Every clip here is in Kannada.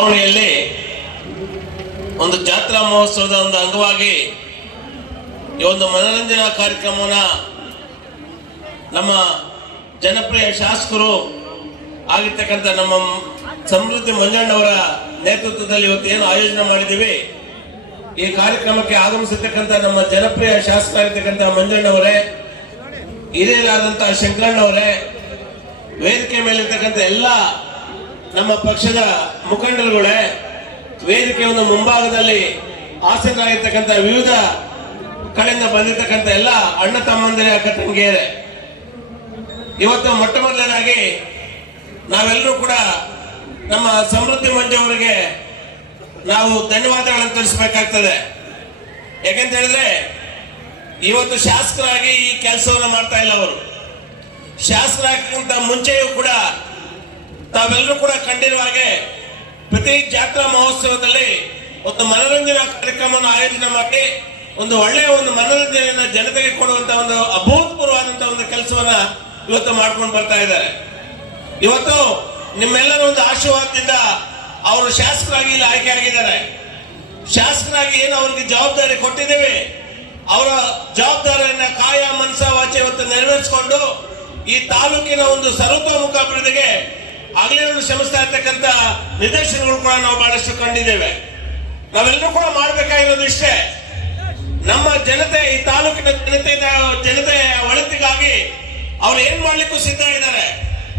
ಆವರಣೆಯಲ್ಲಿ ಒಂದು ಜಾತ್ರಾ ಮಹೋತ್ಸವದ ಒಂದು ಅಂಗವಾಗಿ ಈ ಒಂದು ಮನರಂಜನಾ ಕಾರ್ಯಕ್ರಮವನ್ನ ನಮ್ಮ ಜನಪ್ರಿಯ ಶಾಸಕರು ಆಗಿರ್ತಕ್ಕಂಥ ನಮ್ಮ ಸಮೃದ್ಧಿ ಮಂಜಣ್ಣವರ ನೇತೃತ್ವದಲ್ಲಿ ಇವತ್ತು ಏನು ಆಯೋಜನೆ ಮಾಡಿದ್ದೀವಿ, ಈ ಕಾರ್ಯಕ್ರಮಕ್ಕೆ ಆಗಮಿಸಿರ್ತಕ್ಕಂಥ ನಮ್ಮ ಜನಪ್ರಿಯ ಶಾಸಕ ಆಗಿರ್ತಕ್ಕಂಥ ಮಂಜಣ್ಣವರೇ ಹಿರಿಯರಾದಂತಹ ಶಂಕರಣ್ಣವರೇ ವೇದಿಕೆ ಮೇಲಿರ್ತಕ್ಕಂಥ ಎಲ್ಲ ನಮ್ಮ ಪಕ್ಷದ ಮುಖಂಡರುಗಳೇ ವೇದಿಕೆ ಒಂದು ಮುಂಭಾಗದಲ್ಲಿ ಆಸಕ್ತರಾಗಿರ್ತಕ್ಕಂಥ ವಿವಿಧ ಕಡೆಯಿಂದ ಬಂದಿರತಕ್ಕಂಥ ಎಲ್ಲ ಅಣ್ಣ ತಮ್ಮಂದಿರೇ ಅಕ್ಕ ತಂಗಿಯರೇ ಇವತ್ತು ಮೊಟ್ಟ ಮೊದಲನೇದಾಗಿ ನಾವೆಲ್ಲರೂ ಕೂಡ ನಮ್ಮ ಸಮೃದ್ಧಿ ಮಂಜು ಅವರಿಗೆ ನಾವು ಧನ್ಯವಾದಗಳನ್ನು ತಿಳಿಸಬೇಕಾಗ್ತದೆ. ಯಾಕಂತ ಹೇಳಿದ್ರೆ, ಇವತ್ತು ಶಾಸಕರಾಗಿ ಈ ಕೆಲಸವನ್ನು ಮಾಡ್ತಾ ಇಲ್ಲ ಅವರು. ಶಾಸಕರಾಗಕ್ಕಿಂತ ಮುಂಚೆಯೂ ಕೂಡ ತಾವೆಲ್ಲರೂ ಕೂಡ ಕಂಡಿರುವ ಹಾಗೆ ಪ್ರತಿ ಜಾತ್ರಾ ಮಹೋತ್ಸವದಲ್ಲಿ ಒಂದು ಮನೋರಂಜನಾ ಕಾರ್ಯಕ್ರಮವನ್ನು ಆಯೋಜನೆ ಮಾಡಿ ಒಂದು ಒಳ್ಳೆಯ ಒಂದು ಮನೋರಂಜನೆಯನ್ನು ಜನತೆಗೆ ಕೊಡುವಂತ ಒಂದು ಅಭೂತಪೂರ್ವವಾದಂತಹ ಒಂದು ಕೆಲಸವನ್ನ ಇವತ್ತು ಮಾಡ್ಕೊಂಡು ಬರ್ತಾ ಇದ್ದಾರೆ. ಇವತ್ತು ನಿಮ್ಮೆಲ್ಲರ ಒಂದು ಆಶೀರ್ವಾದದಿಂದ ಅವರು ಶಾಸಕರಾಗಿ ಇಲ್ಲಿ ಆಯ್ಕೆ ಆಗಿದ್ದಾರೆ. ಶಾಸಕರಾಗಿ ಏನು ಅವರಿಗೆ ಜವಾಬ್ದಾರಿ ಕೊಟ್ಟಿದ್ದೇವೆ, ಅವರ ಜವಾಬ್ದಾರಿಯನ್ನ ಕಾಯ ಮನಸ ವಾಚೆ ಇವತ್ತು ನೆರವೇರಿಸಿಕೊಂಡು ಈ ತಾಲೂಕಿನ ಒಂದು ಸರ್ವತೋಮುಖ ಅಭಿವೃದ್ಧಿಗೆ ಆಗಲೇ ಒಂದು ಶ್ರಮಿಸ್ತಾ ಇರ್ತಕ್ಕಂಥ ನಿದರ್ಶನಗಳು ಕೂಡ ನಾವು ಬಹಳಷ್ಟು ಕಂಡಿದ್ದೇವೆ. ನಾವೆಲ್ಲರೂ ಕೂಡ ಮಾಡಬೇಕಾಗಿರೋದು ಇಷ್ಟೇ. ನಮ್ಮ ಜನತೆ, ಈ ತಾಲೂಕಿನ ಜನತೆ ಜನತೆ ಒಳಿತಿಗಾಗಿ ಅವ್ರು ಏನ್ ಮಾಡ್ಲಿಕ್ಕೂ ಸಿದ್ಧ ಇದ್ದಾರೆ.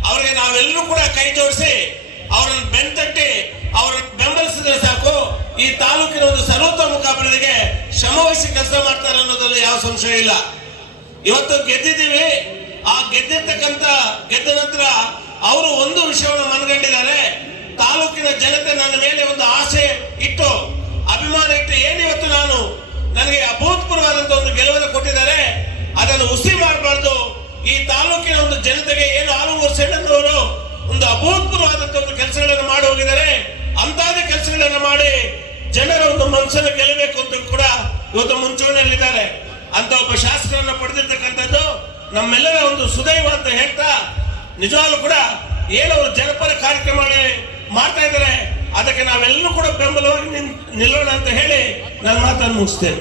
ಅವ್ರಿಗೆ ನಾವೆಲ್ಲರೂ ಕೂಡ ಕೈ ಜೋಡಿಸಿ ಅವರನ್ನು ಬೆನ್ತಟ್ಟಿ ಅವರನ್ನು ಬೆಂಬಲಿಸಿದ್ರೆ ಸಾಕು. ಈ ತಾಲೂಕಿನ ಒಂದು ಸರ್ವತೋಮುಖ ಅಭಿವೃದ್ಧಿಗೆ ಶ್ರಮವಹಿಸಿ ಕೆಲಸ ಮಾಡ್ತಾರೆ ಅನ್ನೋದ್ರಲ್ಲಿ ಯಾವ ಸಂಶಯ ಇಲ್ಲ. ಇವತ್ತು ಗೆದ್ದಿದ್ದೀವಿ. ಆ ಗೆದ್ದಿರ್ತಕ್ಕಂಥ, ಗೆದ್ದ ನಂತರ ಅವರು ಒಂದು ವಿಷಯವನ್ನು ಮನಗಂಡಿದ್ದಾರೆ. ತಾಲೂಕಿನ ಜನತೆ ನನ್ನ ಮೇಲೆ ಒಂದು ಆಸೆ ಇಟ್ಟು, ಅಭಿಮಾನ ಇಟ್ಟು ಏನಿವತ್ತು ನಾನು ನನಗೆ ಅಭೂತಪೂರ್ವವಾದಂತಹ ಒಂದು ಗೆಲುವನ್ನು ಕೊಟ್ಟಿದ್ದಾರೆ. ಅದನ್ನು ಉಸಿ ಮಾಡಬಾರ್ದು ಈ ತಾಲೂಕಿನ ಒಂದು ಜನತೆಗೆ ಏನು ಆಲೂರು ಸೆಣ್ಣವರು ಒಂದು ಅಭೂತಪೂರ್ವವಾದಂತಹ ಒಂದು ಕೆಲಸಗಳನ್ನು ಮಾಡಿ ಹೋಗಿದ್ದಾರೆ. ಅಂತಾದ ಕೆಲಸಗಳನ್ನು ಮಾಡಿ ಜನರ ಒಂದು ಮನಸ್ಸನ್ನು ಗೆಲ್ಲಬೇಕು ಅಂತ ಕೂಡ ಇವತ್ತು ಮುಂಚೂಣಿಯಲ್ಲಿದ್ದಾರೆ. ಅಂತ ಒಬ್ಬ ಶಾಸಕರನ್ನ ಪಡೆದಿರ್ತಕ್ಕಂಥದ್ದು ನಮ್ಮೆಲ್ಲರ ಒಂದು ಸುದೈವ ಅಂತ ಹೇಳ್ತಾ ನಿಜವಾಗ್ಲೂ ಕೂಡ ಏನು ಅವರು ಜನಪರ ಕಾರ್ಯಕ್ರಮ ಮಾಡ್ತಾ ಇದ್ದಾರೆ. ಅದಕ್ಕೆ ನಾವೆಲ್ಲರೂ ಕೂಡ ಬೆಂಬಲವಾಗಿ ನಿಲ್ಲೋಣ ಅಂತ ಹೇಳಿ ನನ್ನ ಮಾತನ್ನು ಮುಗಿಸ್ತೇನೆ.